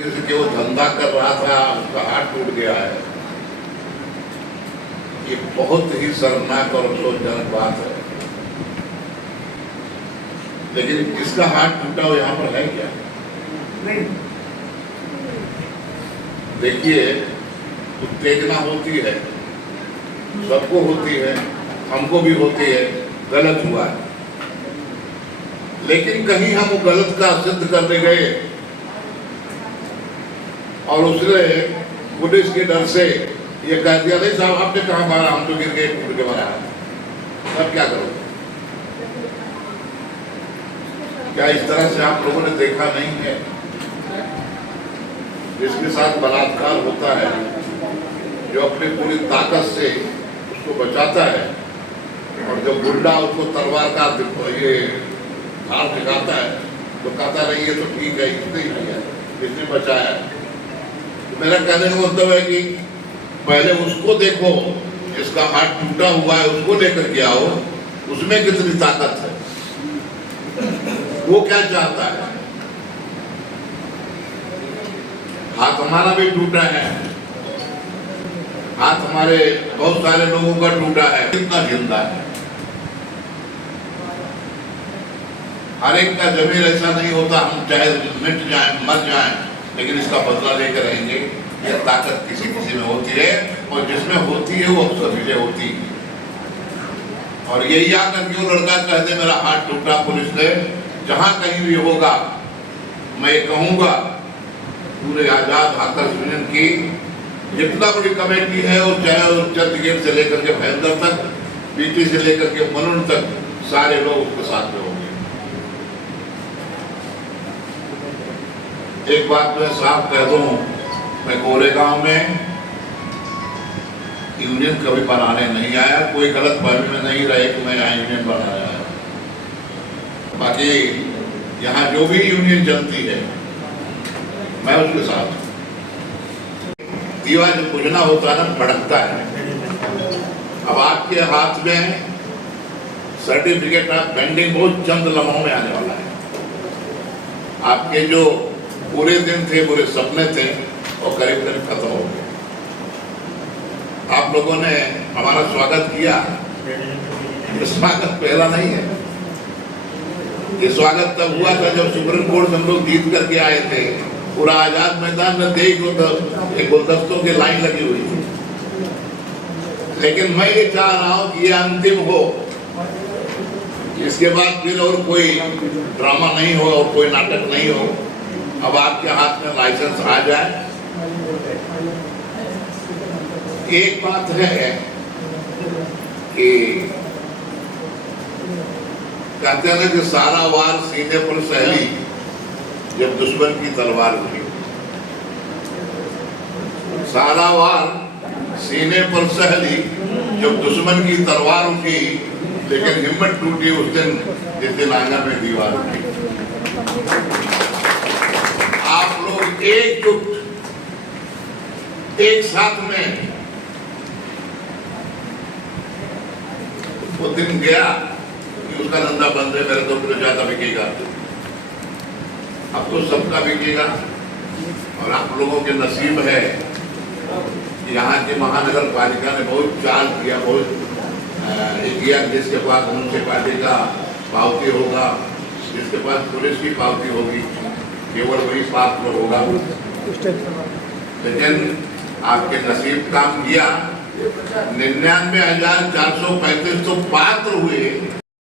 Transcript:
किसी के वो धंधा कर रहा था, उसका हाथ टूट गया है। ये बहुत ही शर्मनाक और अफसोसजनक बात है। लेकिन किसका हाथ टूटा हो यहाँ पर है क्या? नहीं। देखिए, उत्तेजना होती है, सबको होती है, हमको भी होती है, गलत हुआ है। लेकिन कहीं हम वो गलत का सिद्ध करने गए और उसने पुलिस के डर से ये कह दिया, नहीं साहब आपने कहाँ मारा, हम तो गिर गए, टूट के मारा। तब क्या करोगे? क्या इस तरह से आप लोगों ने देखा नहीं है? जिसके साथ बलात्कार होता है, जो अपनी पूरी ताकत से उसको बचाता है, और जब गुंडा उसको तलवार का ये धार दिखाता है तो कहता नहीं ये तो ठीक है, इसने ही किया, इसने बचाया। तो मेरा कहने का मतलब है कि पहले उसको देखो जिसका हाथ टूटा हुआ है, उसको लेकर के आओ, उसमें कितनी ताकत है, वो क्या चाहता है। हाथ हमारा भी टूटा है, हाथ हमारे बहुत सारे लोगों का टूटा है, कितना जिंदा है। हर एक का जमीर ऐसा नहीं होता, हम चाहे मिट जाएं, मर जाएं, लेकिन इसका बदला लेकर रहेंगे। यह ताकत किसी किसी में होती है, और जिसमें होती है वो अक्सर विजय होती है। और यही आकर क्यों लड़का कहते मेरा हाथ टूटा पुलिस ने, जहां कहीं भी होगा मैं कहूंगा पूरे आजाद हाथरस यूनियन की जितना बड़ी कमेटी है, और चाहे चर्चगेट से लेकर के भयंदर तक, पीटी से लेकर के मनोन तक, सारे लोग उसके साथ में होंगे। एक बात मैं साफ कह दूं, मैं गोरेगांव में यूनियन कभी बनाने नहीं आया, कोई गलत फहमी में नहीं रहे कि मैं यहाँ यूनियन बनाने आया। बाकी यहाँ जो भी यूनियन चलती है मैं उसके साथ। दीवा जो बुझना होता है ना, भड़कता है। अब आपके हाथ में सर्टिफिकेट ऑफ पेंडिंग बहुत चंद लम्हों में आने वाला है। आपके जो पूरे दिन थे, पूरे सपने थे, और करीब करीब खत्म हो गए। आप लोगों ने हमारा स्वागत किया, ये स्वागत पहला नहीं है। ये स्वागत तब हुआ था जब सुप्रीम कोर्ट से हम लोग जीत करके आए थे। पूरा आजाद मैदान में देख गुलदस्तों की लाइन लगी हुई थी। लेकिन मैं ये चाह रहा हूं कि ये अंतिम हो, इसके बाद फिर और कोई ड्रामा नहीं हो और कोई नाटक नहीं हो। अब आपके हाथ में लाइसेंस आ जाए। एक बात है कि कहते हैं ना कि सारा वार सीने पर सहली जब दुश्मन की तलवार उठी। सारा वार सीने पर सहली जब दुश्मन की तलवार उठी, लेकिन हिम्मत टूटी उस दिन जिस दिन आंगन में दीवार उठी। आप लोग एकजुट, एक साथ में, वो दिन गया कि उसका धंधा बंद है, मेरे 2 किलो ज्यादा बिकेगा, अब तो सबका बिकेगा। और आप लोगों के नसीब है कि यहाँ के महानगर पालिका ने बहुत चाल किया, बहुत किया। जिसके पास म्यूनसिपालिटी का पावती होगा, जिसके पास पुलिस की पावती होगी, केवल वही पात्र होगा। लेकिन आपके नसीब काम किया। 99,435 तो पात्र हुए,